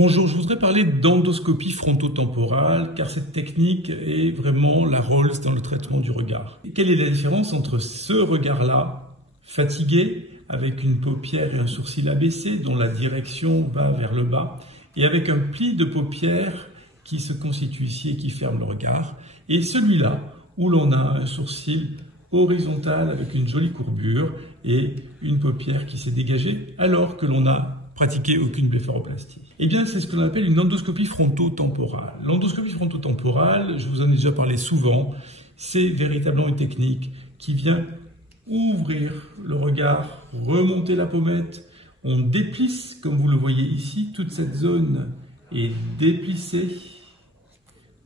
Bonjour, je voudrais parler d'endoscopie frontotemporale car cette technique est vraiment la Rolls dans le traitement du regard. Et quelle est la différence entre ce regard-là, fatigué, avec une paupière et un sourcil abaissé dont la direction va vers le bas, et avec un pli de paupière qui se constitue ici et qui ferme le regard, et celui-là où l'on a un sourcil horizontal avec une jolie courbure et une paupière qui s'est dégagée alors que l'on n'a pratiqué aucune blépharoplastie. Eh bien, c'est ce que l'on appelle une endoscopie frontotemporale. L'endoscopie frontotemporale, je vous en ai déjà parlé souvent, c'est véritablement une technique qui vient ouvrir le regard, remonter la pommette. On déplisse, comme vous le voyez ici, toute cette zone est déplissée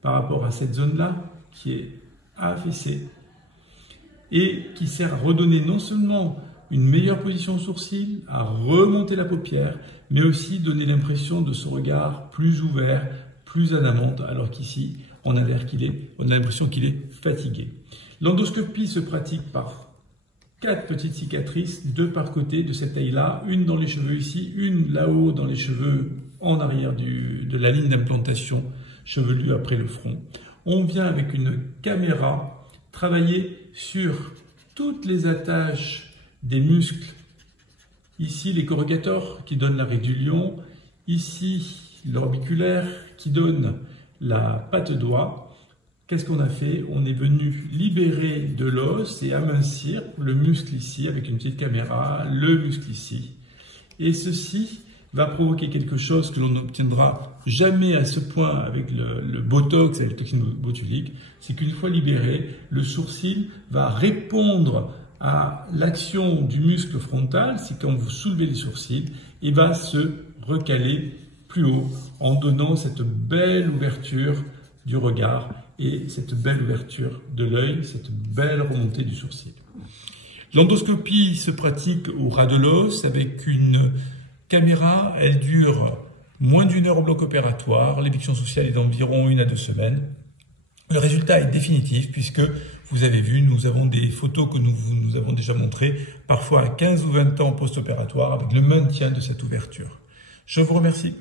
par rapport à cette zone-là qui est affaissée et qui sert à redonner non seulement une meilleure position au sourcil, à remonter la paupière, mais aussi donner l'impression de ce regard plus ouvert, plus en amont, alors qu'ici, on a l'impression qu'il est fatigué. L'endoscopie se pratique par 4 petites cicatrices, 2 par côté de cette taille-là, une dans les cheveux ici, une là-haut dans les cheveux en arrière de la ligne d'implantation chevelue après le front. On vient avec une caméra travailler sur toutes les attaches des muscles. Ici, les corrugators qui donnent l'arrêt du lion. Ici, l'orbiculaire qui donne la patte doigt. Qu'est-ce qu'on a fait? On est venu libérer de l'os et amincir le muscle ici avec une petite caméra, le muscle ici. Et ceci va provoquer quelque chose que l'on n'obtiendra jamais à ce point avec le botox, avec la toxine botulique. C'est qu'une fois libéré, le sourcil va répondre à l'action du muscle frontal, c'est quand vous soulevez les sourcils, et va se recaler plus haut en donnant cette belle ouverture du regard et cette belle ouverture de l'œil, cette belle remontée du sourcil. L'endoscopie se pratique au ras de l'os avec une caméra, elle dure moins d'1 heure au bloc opératoire, l'éviction sociale est d'environ 1 à 2 semaines. Le résultat est définitif puisque vous avez vu, nous avons des photos que nous avons déjà montrées, parfois à 15 ou 20 ans post-opératoire avec le maintien de cette ouverture. Je vous remercie.